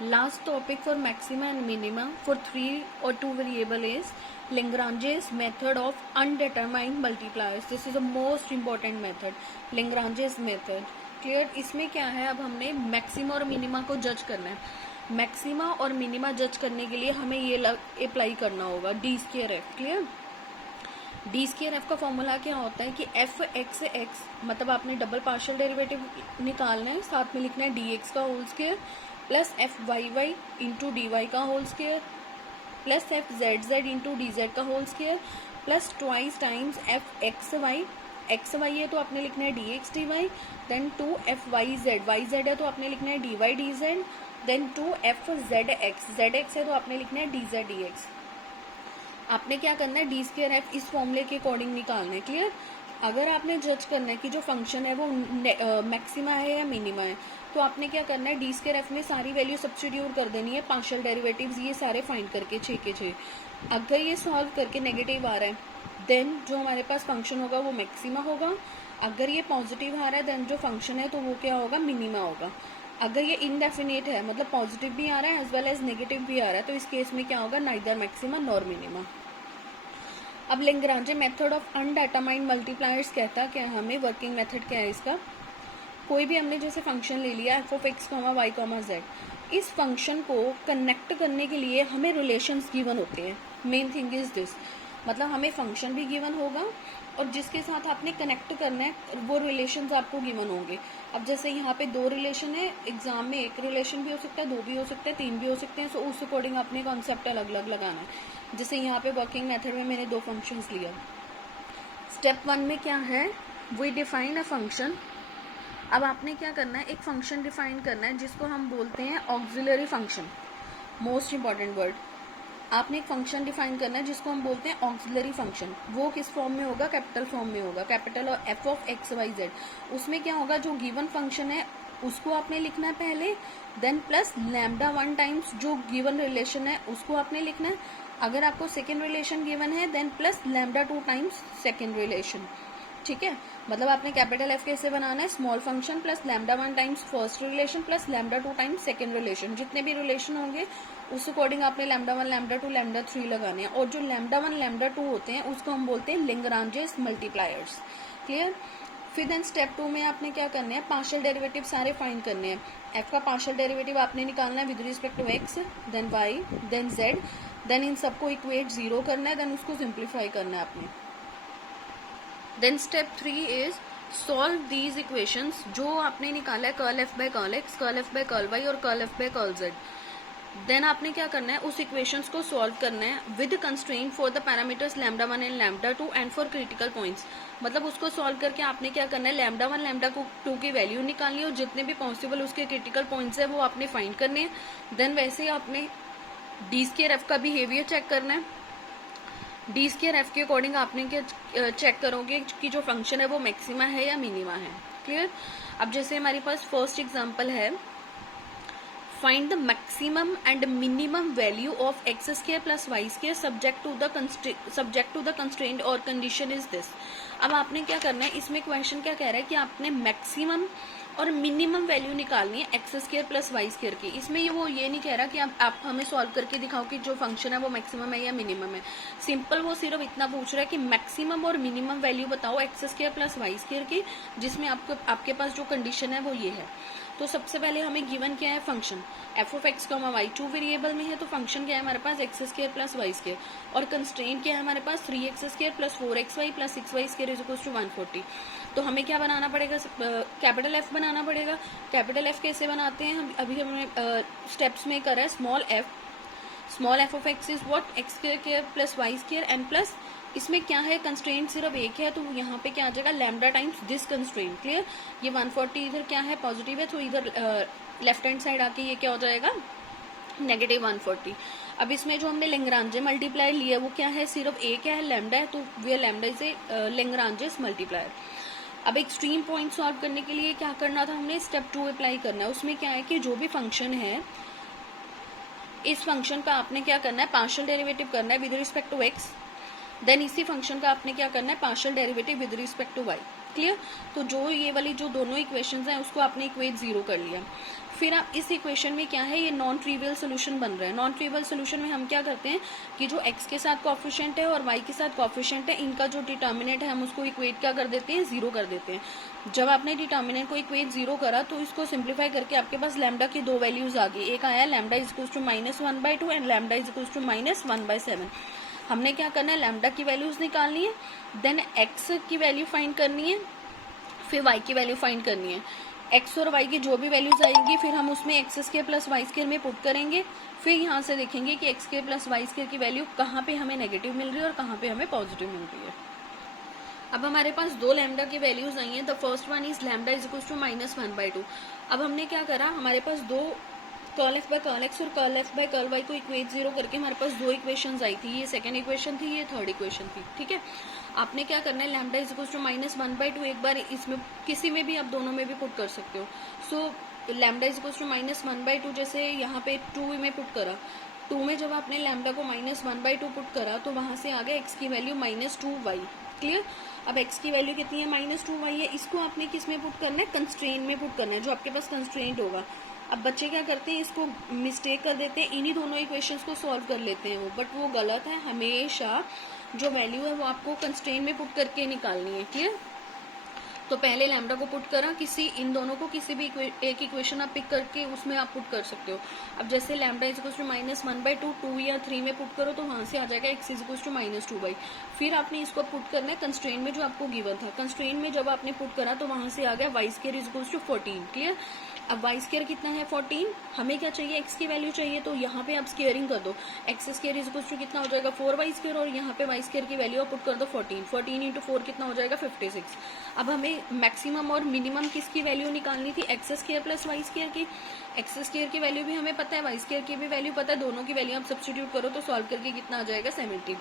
Last topic for maxima and minima for 3 or 2 variable is Lagrange's method of undetermined multipliers. This is the most important method, Lagrange's method. Clear? इसमें क्या है, अब हमने maxima और minima को जज करना है। मैक्सिमा और मिनिमा जज करने के लिए हमें ये अप्लाई करना होगा D square F. Clear? D square F का फॉर्मूला क्या होता है कि एफ एक्स एक्स, मतलब आपने डबल पार्शियल डेरिवेटिव निकालना है, साथ में लिखना है डी एक्स का whole square plus f y y into d y का whole square plus f z z into d z का whole square plus twice times f x y है तो आपने लिखना है d x d y, then two f y z है तो आपने लिखना है d y d z, then two f z x है तो आपने लिखना है डी जेड डी एक्स। आपने क्या करना है, डी स्क्वायर एफ इस फॉर्मूले के अकॉर्डिंग निकालना है। क्लियर? अगर आपने जज करना है कि जो फंक्शन है वो मैक्सिमा है या मिनिमा है, तो आपने क्या करना है, डी स्क्वायर एफ में सारी वैल्यू सब्स्टिट्यूट कर देनी है, पार्शियल डेरिवेटिव्स ये सारे फाइंड करके 6 के 6। अगर ये सॉल्व करके नेगेटिव आ रहा है देन जो हमारे पास फंक्शन होगा वो मैक्सिमा होगा। अगर ये पॉजिटिव आ रहा है देन जो फंक्शन है तो वो क्या होगा, मिनिमा होगा। अगर ये इनडेफिनेट है, मतलब पॉजिटिव भी आ रहा है एज वेल एज नेगेटिव भी आ रहा है, तो इस केस में क्या होगा, नाइदर मैक्सिमा नॉर मिनिमा। अब Lagrange method of undetermined multipliers कहता क्या है हमें, वर्किंग मेथड क्या है इसका। कोई भी हमने जैसे फंक्शन ले लिया F of x comma Y comma Z, इस फंक्शन को कनेक्ट करने के लिए हमें रिलेशंस गिवन होते हैं। मेन थिंग इज दिस, मतलब हमें फंक्शन भी गिवन होगा और जिसके साथ आपने कनेक्ट करना है वो रिलेशंस आपको गिवन होंगे। अब जैसे यहाँ पे 2 रिलेशन है, एग्जाम में 1 रिलेशन भी हो सकता है, 2 भी हो सकते हैं, 3 भी हो सकते हैं, सो उस अकॉर्डिंग आपने कॉन्सेप्ट अलग अलग लगाना है। जैसे यहाँ पे वर्किंग मेथड में मैंने 2 फंक्शंस लिया। स्टेप 1 में क्या है, वी डिफाइन अ फंक्शन। अब आपने क्या करना है, एक फंक्शन डिफाइन करना है जिसको हम बोलते हैं auxiliary function. Most important word, आपने एक फंक्शन डिफाइन करना है जिसको हम बोलते हैं ऑक्सिलरी फंक्शन। वो किस फॉर्म में होगा, कैपिटल फॉर्म में होगा, कैपिटल और F of X Y Z. उसमें क्या होगा, जो गिवन फंक्शन है उसको आपने लिखना है पहले, देन प्लस लैम्डा 1 टाइम्स जो गिवन रिलेशन है उसको आपने लिखना है। अगर आपको सेकेंड रिलेशन गिवन है then plus lambda 2 times second relation. ठीक है, मतलब आपने कैपिटल एफ कैसे बनाना है, small function plus lambda 1 times first relation plus lambda 2 times second relation. जितने भी रिलेशन होंगे उस अकॉर्डिंग आपने लैम्डा 1 लैम्डा 2 लैम्डा 3 लगाने हैं। और जो लैम्डा 1 लैम्डा 2 होते हैं उसको हम बोलते हैं लेग्रांजेस मल्टीप्लायर्स। क्लियर? फिर देन स्टेप 2 में आपने क्या करना है, पार्शियल डेरिवेटिव सारे फाइंड करने हैं। एफ का पार्शियल डेरिवेटिव आपने निकालना है with respect to x, then y, then z, then इन सबको इक्वेट 0 करना है, देन उसको सिंप्लीफाई करना है आपने। Then step 3 is solve these equations. जो आपने निकाला है curl f by curl x, curl f by curl y और curl f by curl z, then आपने क्या करना है, उस इक्वेशंस को सॉल्व करना है with constraint for the parameters lambda 1 and lambda 2 and for critical points. मतलब उसको सॉल्व करके आपने क्या करना है, लैम्डा 1 लैम्डा 2 की वैल्यू निकालनी है और जितने भी पॉसिबल उसके क्रिटिकल पॉइंट्स है वो आपने फाइंड करने हैं। देन वैसे ही आपने डी स्क्वायर एफ का बिहेवियर चेक करना है। डी स्क्वायर एफ के अकॉर्डिंग आपने क्या चेक करोगे कि जो फंक्शन है वो मैक्सिमा है या मिनिमा है। क्लियर? अब जैसे हमारे पास फर्स्ट एग्जांपल है, find the maximum and minimum value of X square plus Y square subject to the constraint और कंडीशन इज दिस। अब आपने क्या करना है, इसमें क्वेश्चन क्या कह रहा है कि आपने मैक्सिमम और मिनिमम वैल्यू निकालनी है X square plus Y square की। इसमें वो ये नहीं कह रहा कि आप हमें सॉल्व करके दिखाओ कि जो फंक्शन है वो मैक्सिमम है या मिनिमम है। सिंपल वो सिर्फ इतना पूछ रहा है कि मैक्सिमम और मिनिमम वैल्यू बताओ X square plus Y square की, जिसमें आपके पास जो कंडीशन है वो ये है। तो सबसे पहले हमें गिवन क्या है, function f of x comma y 2 variable में है, तो फंक्शन क्या है हमारे पास, x square plus Y square, और कंस्ट्रेंट क्या है हमारे पास 3x square plus 4x y plus 6y square is equal to 140। तो हमें क्या बनाना पड़ेगा, कैपिटल एफ बनाना पड़ेगा। कैपिटल एफ कैसे बनाते हैं, हम अभी हमने स्टेप्स में करा है, small F of X is what, X square plus Y square and plus, इसमें क्या है, कंस्ट्रेंट सिर्फ एक है तो यहाँ पे क्या आ जाएगा, lambda times this constraint. Clear? ये 140 इधर क्या है, पॉजिटिव है, तो इधर लेफ्ट हैंड साइड आके ये क्या हो जाएगा, नेगेटिव 140। अब इसमें जो हमने लेग्रांजे मल्टीप्लायर लिया वो क्या है, सिर्फ एक है, लैम्डा है, तो where lambda is a Lagrange's multiplier. अब एक्सट्रीम पॉइंट सॉल्व करने के लिए क्या करना था हमने, स्टेप 2 अप्लाई करना है। उसमें क्या है कि जो भी फंक्शन है इस फंक्शन का आपने क्या करना है, पार्शियल डेरिवेटिव करना है with respect to x, then इसी फंक्शन का आपने क्या करना है, partial derivative with respect to Y. Clear. तो जो ये वाली जो दोनों इक्वेशंस हैं उसको आपने इक्वेट जीरो कर लिया। फिर आप इस इक्वेशन में क्या है, ये नॉन ट्रिवियल सोल्यूशन बन रहा है। नॉन ट्रिवियल सोल्यूशन में हम क्या करते हैं कि जो x के साथ कोएफिशिएंट है और y के साथ कोएफिशिएंट है, इनका जो डिटर्मिनेंट है हम उसको इक्वेट क्या कर देते हैं, जीरो कर देते हैं। जब आपने डिटर्मिनेंट को इक्वेट जीरो करा तो इसको सिंप्लीफाई करके आपके पास लैम्डा की दो वैल्यूज आ गई। एक आया lambda is equals to -1/2 and lambda is equals to -1/7। हमने क्या करना है, लैम्डा की वैल्यूज निकालनी है, देन x की वैल्यू फाइंड करनी है, फिर y की वैल्यू फाइंड करनी है। x और y की जो भी वैल्यूज आएंगी फिर हम उसमें x square plus Y square में पुट करेंगे। फिर यहाँ से देखेंगे कि x square plus Y square की वैल्यू कहाँ पे हमें नेगेटिव मिल रही है और कहाँ पे हमें पॉजिटिव मिल रही है। अब हमारे पास दो लैम्डा की वैल्यूज आई हैं। The first one is lambda is equal to -1/2। अब हमने क्या करा, हमारे पास दो curl f by curl x और curl f by curl y को इक्वेट जीरो करके हमारे पास दो इक्वेशंस आई थी। ये सेकंड इक्वेशन थी, ये थर्ड इक्वेशन थी। ठीक है, आपने क्या करना है, लैम्डा इज इक्वल टू -1/2 एक बार इसमें किसी में भी आप दोनों में भी पुट कर सकते हो। So lambda is equal to -1/2 जैसे यहाँ पे 2 में पुट करा, 2 में जब आपने लैम्डा को -1/2 पुट करा तो वहां से आ गया एक्स की वैल्यू -2y। क्लियर। अब x की वैल्यू कितनी है, -2y है। इसको आपने किस में पुट करना है, कंस्ट्रेंट में पुट करना है, जो आपके पास कंस्ट्रेंट होगा। अब बच्चे क्या करते हैं, इसको मिस्टेक कर देते हैं, इन्हीं दोनों इक्वेशंस को सॉल्व कर लेते हैं वो, बट वो गलत है। हमेशा जो वैल्यू है वो आपको कंस्ट्रेंट में पुट करके निकालनी है। क्लियर। तो पहले लैम्डा को पुट करा, किसी इन दोनों को किसी भी एक इक्वेशन आप पिक करके उसमें आप पुट कर सकते हो। अब जैसे लैम्डा इज इक्वल टू -1/2 2 या 3 में पुट करो तो वहां से आ जाएगा x is equal to -2y। फिर आपने इसको पुट करना है कंस्ट्रेंट में जो आपको गिवन था। कंस्ट्रेंट में जब आपने पुट करा तो वहां से आ गया y square is equal to 14। Clear. अब y स्क्वायर कितना है, 14। हमें क्या चाहिए, x की वैल्यू चाहिए, तो यहाँ पे आप स्क्वेयरिंग कर दो। x square is equal to कितना हो जाएगा, 4y स्क्वायर, और यहाँ पे y स्क्वायर की वैल्यू आप पुट कर दो 14। 14 इंटू 4 कितना हो जाएगा, 56। अब हमें मैक्सिमम और मिनिमम किसकी वैल्यू निकालनी थी, x square plus Y square की। एक्स स्क्वायर की वैल्यू भी हमें पता है, वाई स्क्वायर की भी वैल्यू पता है, दोनों की वैल्यू आप सब्स्टिट्यूट करो तो सॉल्व करके कितना आ जाएगा, 70।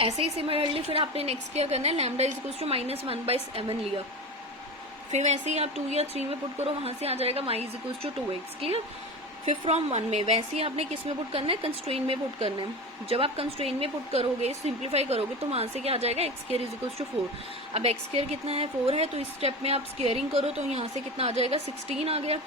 ऐसे ही सिमिलरली फिर आपने नेक्स्ट क्या करना है, लैम्डा इज इक्वल टू -1/7 लिया। फिर वैसे ही आप 2 या 3 में पुट करो, वहां से आ जाएगा y is equal to 2x। Clear. फिर फ्रॉम 1 में वैसे ही आपने किस में पुट करना है, कंस्ट्रेंट में पुट करना है। जब आप कंस्ट्रेंट में पुट करोगे, सिंप्लीफाई करोगे, तो वहां से क्या आ जाएगा, x square is equal to 4। अब एक्स स्क्वायर कितना है, 4 है, तो इस स्टेप में आप स्क्वेयरिंग करो तो यहाँ से कितना आ जाएगा, 16 आ गया।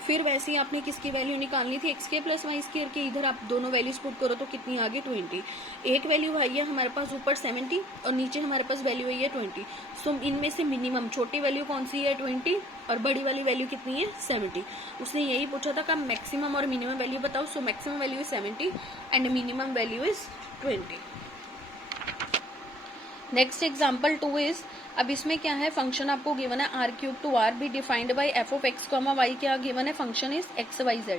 फिर वैसे ही आपने किसकी वैल्यू निकालनी थी, x square plus Y square के, इधर आप दोनों वैल्यूज पुट करो तो कितनी आ गई, 20। एक वैल्यू आई है हमारे पास ऊपर 70 और नीचे हमारे पास वैल्यू आई है 20। सो इनमें से मिनिमम छोटी वैल्यू कौन सी है, 20, और बड़ी वाली वैल्यू कितनी है, 70। उसने यही पूछा था कि मैक्सिमम और मिनिमम वैल्यू बताओ। So maximum value is 70 and minimum value is 20। Next example 2 is, अब इसमें क्या है, फंक्शन आपको गिवन है r³ to r be defined by f of x, y क्या गिवन है, function is x y z।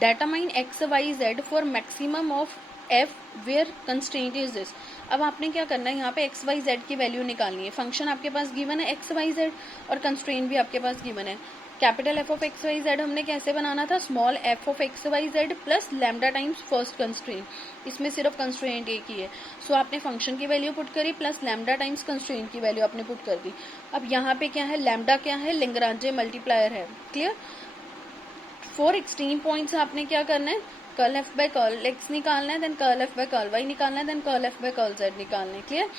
Determine x y z for maximum of f where constraint is this. अब आपने क्या करना है, यहाँ पे x y z की वैल्यू निकालनी है। फंक्शन आपके पास गिवन है x y z और कंस्ट्रेंट भी आपके पास गिवन है। Capital f of x y z हमने कैसे बनाना था, small f of x y z plus lambda times first constraint. इसमें सिर्फ कंस्ट्रेंट एक ही है। सो आपने फंक्शन की वैल्यू पुट करी प्लस लैम्डा टाइम्स कंस्ट्रेंट की वैल्यू आपने पुट कर दी। अब यहाँ पे क्या है, लैम्डा क्या है, लेंग्रांजे मल्टीप्लायर है। क्लियर। फॉर एक्सट्रीम पॉइंट्स आपने क्या करना है, curl f by curl x निकालना है, then curl f by curl y निकालना है, then curl f by curl z निकालना है। क्लियर।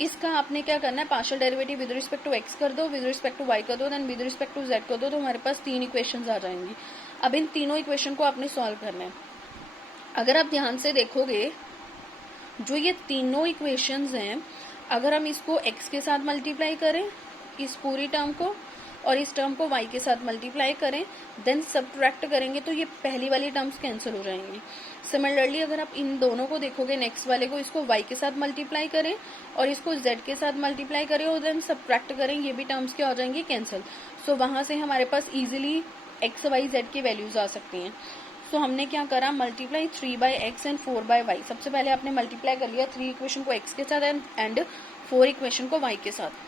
इसका आपने क्या करना है, partial derivative with respect to x कर दो, विद रिस्पेक्ट टू वाई कर दो, then with respect to z कर दो, तो हमारे पास 3 इक्वेशंस आ जाएंगी। अब इन तीनों इक्वेशन को आपने सॉल्व करना है। अगर आप ध्यान से देखोगे, जो ये तीनों इक्वेशंस हैं, अगर हम इसको x के साथ मल्टीप्लाई करें, इस पूरी टर्म को, और इस टर्म को y के साथ मल्टीप्लाई करें, देन सब्ट्रैक्ट करेंगे तो ये पहली वाली टर्म्स कैंसिल हो जाएंगी। सिमिलरली अगर आप इन दोनों को देखोगे, नेक्स्ट वाले को, इसको y के साथ मल्टीप्लाई करें और इसको z के साथ मल्टीप्लाई करें और देन सब्ट्रैक्ट करें, ये भी टर्म्स क्या हो जाएंगी, कैंसिल। सो वहां से हमारे पास इजिली x y z की वैल्यूज आ सकती हैं। सो हमने क्या करा, मल्टीप्लाई 3/x एंड 4/y। सबसे पहले आपने मल्टीप्लाई कर लिया 3 इक्वेशन को x के साथ एंड 4 इक्वेशन को y के साथ।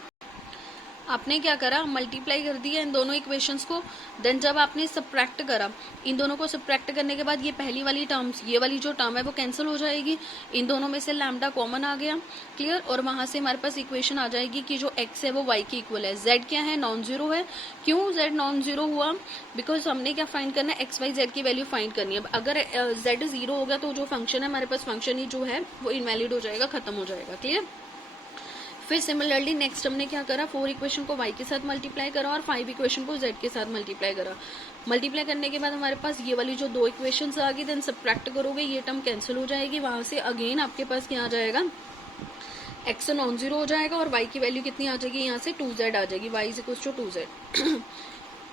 आपने क्या करा, मल्टीप्लाई कर दिया इन दोनों इक्वेशंस को, देन जब आपने सब्ट्रैक्ट करा, इन दोनों को सब्ट्रैक्ट करने के बाद ये पहली वाली टर्म्स, ये वाली जो टर्म है वो कैंसिल हो जाएगी। इन दोनों में से लैम्डा कॉमन आ गया। क्लियर। और वहां से हमारे पास इक्वेशन आ जाएगी कि जो x है वो y के इक्वल है। z क्या है, नॉन जीरो है। क्यों z नॉन जीरो हुआ, बिकॉज हमने क्या फाइंड करना है, x y z की वैल्यू फाइंड करनी है। अगर z 0 होगा तो जो फंक्शन है हमारे पास, फंक्शन ही जो है वो इनवैलिड हो जाएगा, खत्म हो जाएगा। क्लियर। फिर सिमिलरली नेक्स्ट हमने क्या करा, 4 इक्वेशन को y के साथ मल्टीप्लाई करा और 5 इक्वेशन को z के साथ मल्टीप्लाई करा। मल्टीप्लाई करने के बाद हमारे पास ये वाली जो 2 इक्वेशंस आ गई, देन सब्ट्रैक्ट करोगे, ये टर्म कैंसिल हो जाएगी, वहां से अगेन आपके पास क्या आ जाएगा, x नॉन जीरो हो जाएगा और y की वैल्यू कितनी आ जाएगी, यहाँ से 2z आ जाएगी, y is equal to 2z।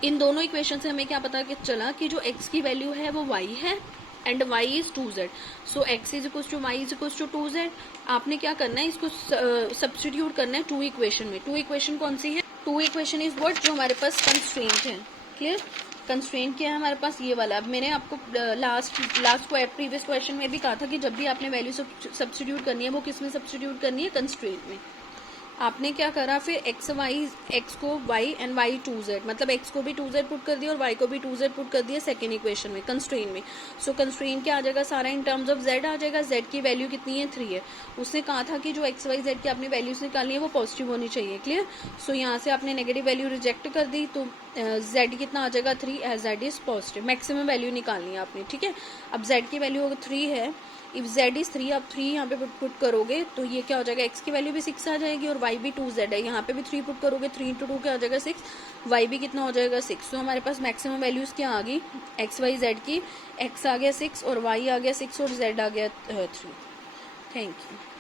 इन दोनों इक्वेशन से हमें क्या पता चला कि जो x की वैल्यू है वो y है and y is 2z। So x is equal to y is equal to 2z। आपने क्या करना है, इसको सब्स्टिट्यूट करना है 2 इक्वेशन में। 2 इक्वेशन कौन सी है, 2 इक्वेशन इज व्हाट, जो हमारे पास कंस्ट्रेंट है। क्लियर, कंस्ट्रेंट क्या है हमारे पास, ये वाला। अब मैंने आपको प्रीवियस क्वेश्चन में भी कहा था कि जब भी आपने वैल्यू सब्स्टिट्यूट करनी है वो किस में सब्स्टिट्यूट करनी है, कंस्ट्रेंट में। आपने क्या करा फिर x को y एंड y 2z, मतलब x को भी 2z पुट कर दिया और y को भी 2z पुट कर दिया सेकेंड इक्वेशन में, कंस्ट्रेंट में। सो कंस्ट्रेंट क्या आ जाएगा, सारा इन टर्म्स ऑफ z आ जाएगा। z की वैल्यू कितनी है, 3 है। उसने कहा था कि जो x y z की आपने वैल्यूज निकालनी है वो पॉजिटिव होनी चाहिए। क्लियर, सो यहाँ से आपने नेगेटिव वैल्यू रिजेक्ट कर दी, तो z कितना आ जाएगा, 3, as z is positive. Maximum value निकालनी है आपने, ठीक है। अब z की वैल्यू अगर 3 है, इफ z इज 3, आप 3 यहाँ पे पुट करोगे तो ये क्या हो जाएगा, x की वैल्यू भी 6 आ जाएगी और y भी 2z है, यहाँ पे भी 3 पुट करोगे, 3 × 2 क्या आ जाएगा 6, y भी कितना हो जाएगा 6। तो हमारे पास मैक्सिमम वैल्यूज क्या आ गई, x y z की, x आ गया 6 और y आ गया 6 और z आ गया 3। Thank you.